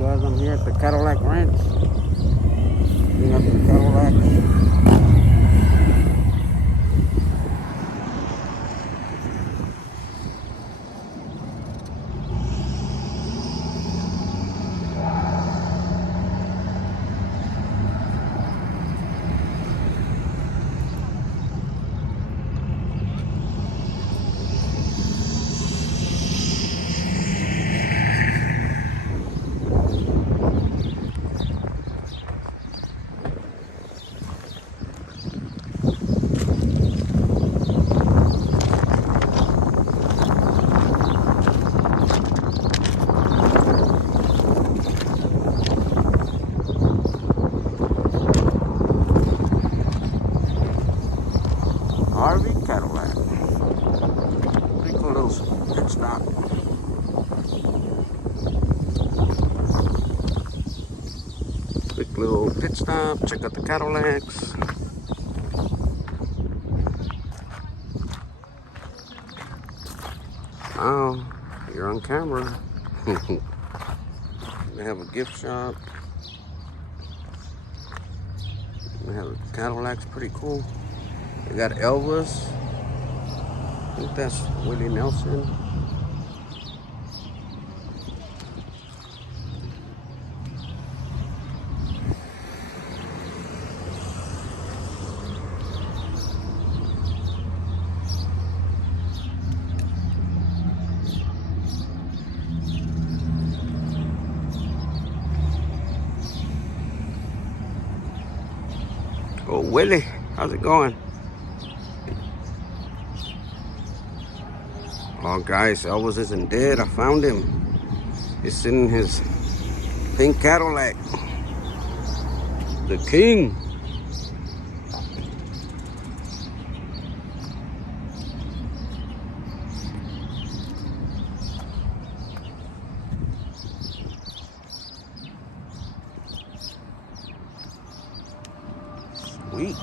guys, I'm here at the Cadillac Ranch. Clean up the Cadillacs. RV Cadillac. Pretty cool little pit stop. Quick little pit stop. Check out the Cadillacs. Now you're on camera. They have a gift shop. They have Cadillacs, pretty cool. They got Elvis. I think that's Willie Nelson. Oh, Willie, how's it going? Oh, guys, Elvis isn't dead. I found him. He's sitting in his pink Cadillac. The king. Sweet.